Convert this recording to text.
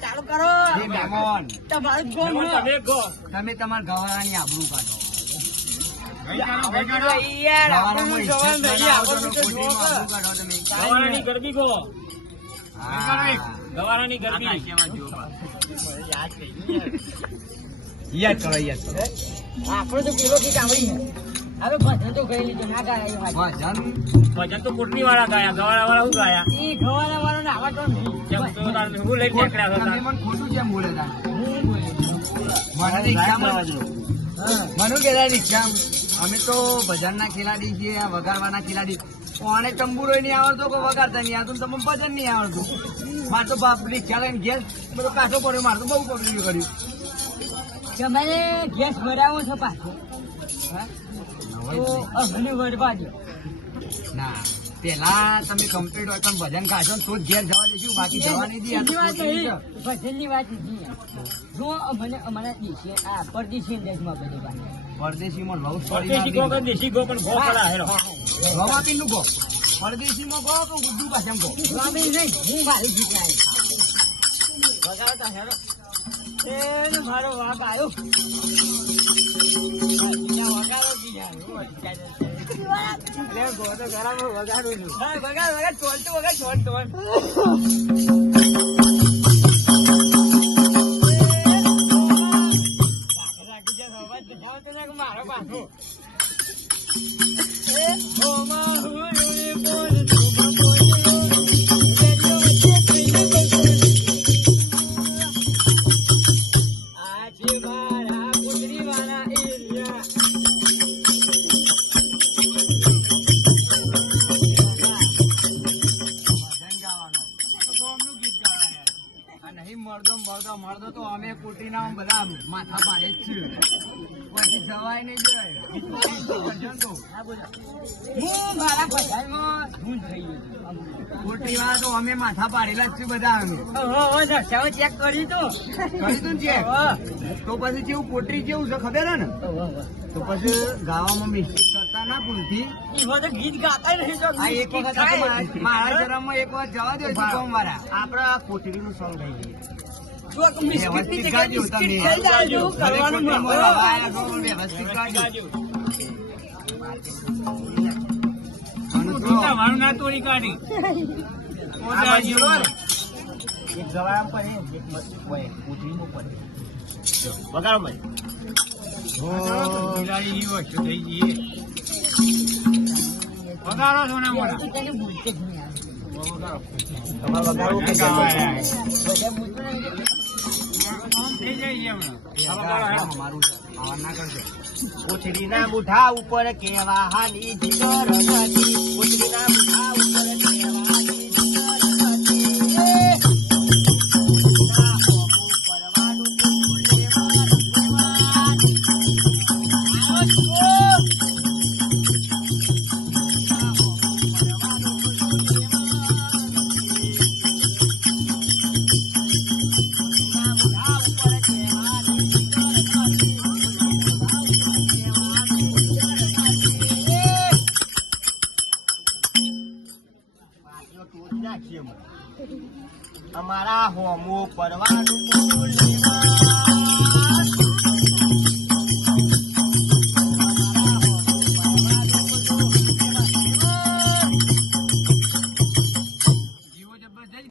ચાલુ કરો તમારું તમે તમારા ગવારાની આબરૂ કાઢો. યાદ કરો આપડે તો પેલો ગીત આવડી હવે ભજન તો ગઈ લીધું ના ગાયા ભજન તો કોટની વાળા ગાયા ગવારા વાળા શું ગાયા એ ગવારા વાળા ને આવા તો હું લઈ નીકળ્યા હતા મને ખોટું કેમ બોલે તા મને કેતા રિક્ષા અમે તો ભજન ના ખેલાડી છીએ વગાડવાના ખેલાડી કોને તંબુરો નહીં આવડતો કે વગાડતા નહીં આવતું તમને ભજન નહીં આવડતું મારે તો બાપ રિક્ષા લઈને ગેસ બધો કાઢો પડ્યો મારે તો બહુ પકડી કર્યું તમારે ગેસ ભરાવો છો પાછો ના પેલા તમે કમ્પ્લીટ હોય પણ ભજન કાઢો તો જ ઘેર જવા દેશું બાકી જવા નહીં દે ભજન ની વાત જો મને અમારા દેશી આ પરદેશી દેશમાં બધું પરદેશીમાં લવ સ્ટોરી દેશી ગો પણ ગો પડા હેરો રવાપી નું ગો પરદેશીમાં ગો તો ગુડ્ડુ પાછમ ગો રવાપી નહીં હું મારી જીત લાય વગાડતા હેરો એ મારો વાપ આવ્યો વગાડો કી યાર ગોતો ગરમ વગાડું છું વગાડ ચોલતું વગાડ ચોલ મારો પાછો બળદો મળતો તો અમે કોટીના બધા માથા પાડે જ છીએ. પછી જવાય નહીં જાય. હું મારા પછાઈમાં ધૂન થઈ ગયું. કોટીવાળા તો અમે માથા પાડેલા જ છીએ બધા અમે. ચેક કર્યું તું. કર્યું તું ચેક. તો પછી કેવું પોટરી કેવું છે ખબર હે ને? તો પછી ગાવામાં મિસ્ટેક કરતા ના ભૂલથી ગીત ગાતા નહીં. આ એક વખત મારા જરામાં એક વાર જવા દો ગામ વાળા આપડા કોટરીનું સોંગ ગાઈ દઈએ. વ્યવસ્થિત ગાજો તમે. વ્યવસ્થિત ગાજો. મારું ના તોડી કાઢી એક ગવામ પર એક મસ્ત હોય કોટરીનું પર વગાડો ભાઈ. વગાડો સોના મોડા થઈ જાય કોથળીના મુઠા ઉપર કેવા હાની જીગર નથી. કોથળીના મુઠા ઉપર કેવા હાની જીગર નથી. પરવાનું અમારા હોમું પરવાનું